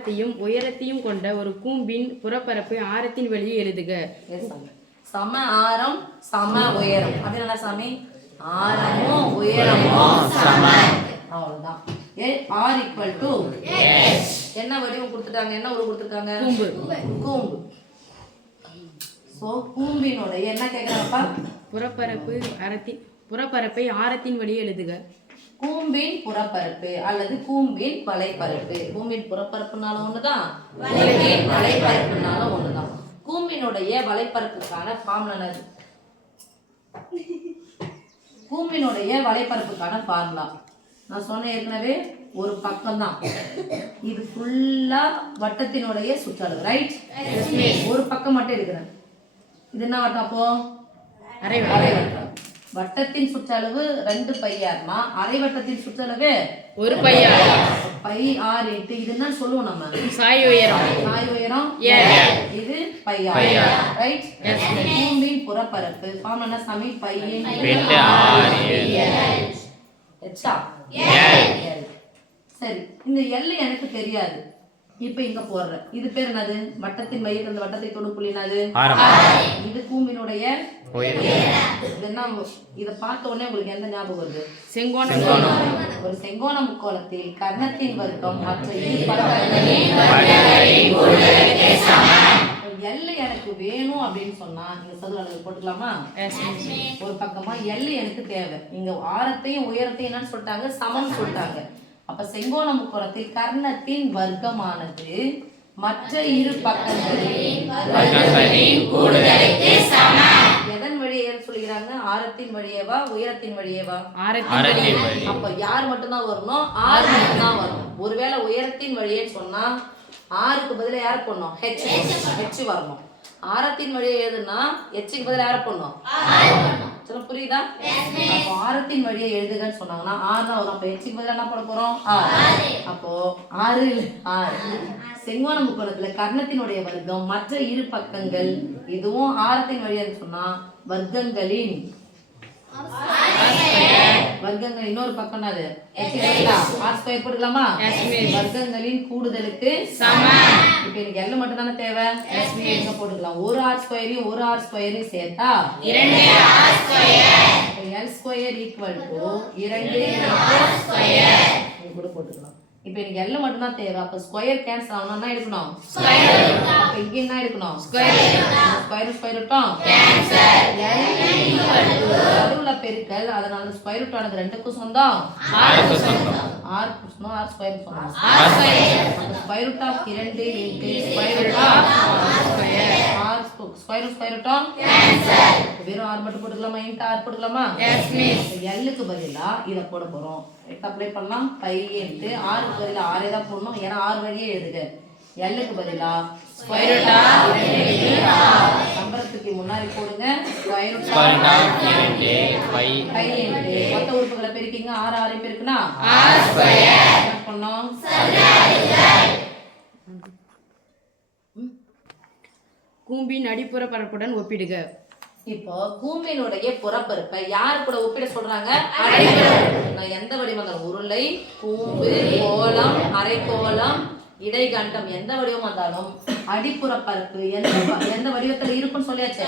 ஆரத்தையும் உயரத்தையும் கொண்ட ஒரு கூம்பின் புறப்பரப்பு ஆரத்தின் வழியே எழுதுக. சம ஆரம் சம உயரம் அப்படின்னா சாமி ஆரமும் உயரமும் சம. அவ்வளவுதான். R equal to என்ன வடிவம் கொடுத்துட்டாங்க, என்ன உருவம் கொடுத்துருக்காங்க? கூம்பு. கூம்பு. சோ கூம்பினுடைய என்ன கேக்குறாங்கப்பா? புறப்பரப்பை ஆரத்தின் வழியே எழுதுக. கூம்பின் புறப்பரப்பு அல்லது கூம்பின் வலைப்பரப்பு. கூம்பின் புறப்பரப்புனாலும் ஒண்ணுதான், வலைப்பரப்புனாலும் ஒண்ணுதான். கூம்பினுடைய வலைப்பரப்புக்கான ஃபார்முலா என்னது? கூம்பினுடைய வலைப்பரப்புக்கான ஃபார்முலா நான் சொன்னேன் ஏற்கனவே. ஒரு பக்கம் தான் இது ஃபுல்லா வட்டத்தினுடைய சுற்றளவு, ரைட்? ஒரு பக்கம் மட்டும் இருக்கிறேன். இது என்ன வட்டம் அப்போ? அரை வட்டம். வட்டத்தின் சுற்றளவு 2 பையார்னா அரை வட்டத்தின் சுற்றளவு 1 பையார். பை ஆர் இன்ட்டு இது என்ன சொல்லுவோம் நம்ம? சாய் உயரம். சாய் உயரம் இது பையார், ரைட்? கூம்பின் புறப்பரப்பு ஃபார்முலா என்ன சாமி? பை இன்ட்டு ஆர் எச்சா எல். சரி, இந்த எல் எனக்கு தெரியாது. இப்போ இங்க போடுறேன். இது பேர் என்னது? வட்டத்தின் மையத்தில் அந்த வட்டத்தை தொடு புள்ளி என்னது? இது கூம்பினுடைய என்ன? இதை பார்த்த உடனே உங்களுக்கு எந்த ஞாபகம் வருது? செங்கோணம். ஒரு செங்கோண முக்கோணத்தில் கர்ணத்தின் வர்க்கம் மற்ற எல் எனக்கு வேணும் அப்படின்னு சொன்னா இந்த சதுர அளவு போட்டுக்கலாமா? ஒரு பக்கமா எல் எனக்கு தேவை. இங்க ஆரத்தையும் உயரத்தையும் என்னன்னு சொல்லிட்டாங்க? சமம் சொல்லிட்டாங்க. அப்ப செங்கோண முக்கோணத்தில் கர்ணத்தின் வர்க்கமானது மற்ற இரு பக்கங்களின் எதன் வழியே சொல்லுகிறாங்க? ஆரத்தின் வழியேவா உயரத்தின் வழியேவா? அப்ப யார் மட்டும்தான் வரணும்? ஆர் மட்டும்தான் வரணும். ஒருவேளை உயரத்தின் வழியே சொன்னா ஆருக்கு பதிலா யார் போடணும்? ஹெச் வரணும். ஆரத்தின் வழியை எழுதுனா எச்சுக்கு பதிலா யார போடணும்? சொல்ல புரியுதா? அப்போ ஆரத்தின் வழியை எழுதுகன்னு சொன்னாங்கன்னா ஆறு தான் வரும். அப்போ எச்சுக்கு பதிலா என்ன போட போறோம்? அப்போ 6 செங்கோண முக்கோணத்துல கர்ணத்தினுடைய வர்க்கம் மற்ற இரு பக்கங்கள் இதுவும் ஆரத்தின் வழியான்னு சொன்னா வர்க்கங்களின் இன்னொரு பக்கம் அது R² போட்டுக்கலாமா? வர்க்கங்களின் கூடுதலுக்கு சமம். இப்ப எனக்கு L மட்டும் தானே தேவை, எங்க போட்டுக்கலாம்? ஒரு R² ஒரு R² சேர்த்தா 2R². L² equal to 2 கூட போட்டுக்கலாம். இப்போ எனக்கு L மட்டும் தான் தேவை. அப்ப ஸ்கொயர் கேன்சல் ஆகணும். என்ன எடுக்கணும்? அப்ப இங்க என்ன எடுக்கணும்? ஸ்கொயர் ரூட்டும் கேன்சல். நடுவுல பெருக்கல், அதனால ஸ்கொயர் ரூட் ஆனது 2க்கும் சொந்தம். R சொன்னோம், R ஸ்கொயர் சொன்னோம். Square root of 2 into square root of R square ரூட்டும் கேன்சல். வெறும் R மட்டும் போட்டுக்கலாமா? இன்டு R போட்டுக்கலாமா? L க்கு பதிலா இத போட போறோம். அப்ளை பண்ணலாம். பை இன்டு R க்கு பதிலா R தான் போடணும். ஏன்னா R வழியே எழுதுங்க. L க்கு பதிலா ஸ்கொயர் ரூட் ஆஃப் 2 நம்பருக்கு முன்னாடி போடுங்க. Square root of 2 pi into மொத்த உறுப்புகளை பெருக்கிங்க. R பெருக்குனா R² என்ன பண்ணோம்? கூம்பின் அடிப்புற பரப்புடன் ஒப்பிடுக. இப்போ கூம்பினுடைய புறப்பரப்பை யார் கூட ஒப்பிட சொல்றாங்க? நான் எந்த வடிவம் வந்தாலும் உருளை, கூம்பு, கோலம், அரைக்கோளம், இடைகண்டம் எந்த வடிவம் வந்தாலும் அடிப்புறப்பரப்பு எந்த வடிவத்துல இருக்குன்னு சொல்லியாச்சு.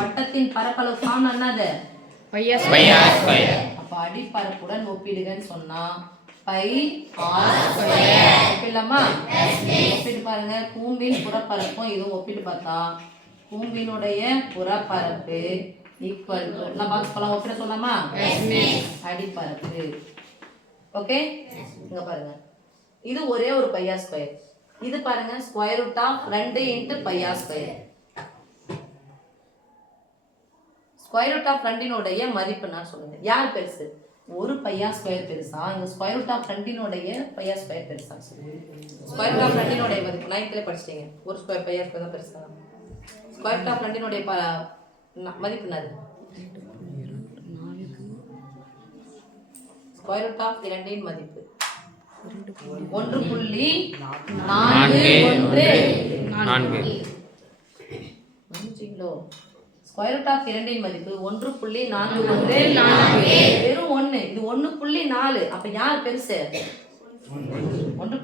வட்டத்தின் பரப்பளவு ஃபார்ம் என்னது? அப்ப அடிப்பரப்புடன் ஒப்பிடுகன்னு சொன்னா பை R². ஒப்பிடலாமா? ஒப்பிட்டு பாருங்க. கூம்பின் புறப்பரப்பும் இதுவும் ஒப்பிட்டு பார்த்தா கூம்பினுடைய புறப்பரப்பு ஈக்குவல் டு நான் பாக்ஸ் பண்ணலாம். ஒப்பிட சொல்லாமா? அடிப்பரப்பு. ஓகே, இங்க பாருங்க. இது ஒரே ஒரு πr². இது பாருங்க square root of 2 into πr². Square root of 2 மதிப்புன்னா சொல்லுங்க யார் பெருசு? ஒரு πr² பெருசா, இங்க ஸ்கொயர் ரூட் ஆஃப் 2 πr² பெருசா? ஸ்கொயர் ரூட் ஆஃப் 2 மதிப்பு 9th படிச்சிட்டீங்க. ஒரு ஸ்கொயர் πr² தான் பெருசா. ஸ்கொயர் ரூட் ஆஃப் 2 மதிப்பு என்னது? ஸ்கொயர் ரூட் ஆஃப் 2 மதிப்பு 1.41. ஸ்கொயர் ரூட் ஆஃப் 2 மதிப்பு 1.41. வெறும் 1. இது 1.4. அப்ப யார் பெருசு? 1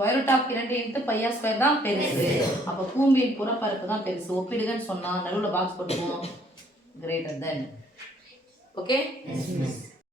square root of 2 into pi r square தான் பெருசு. அப்போ கூம்பின் புறப்பரப்பு தான் பெருசு. ஒப்பிடுகன்னு சொன்னா நடுவில் பாக்ஸ் போட்டுக்குவோம், கிரேட்டர் தென். ஓகே.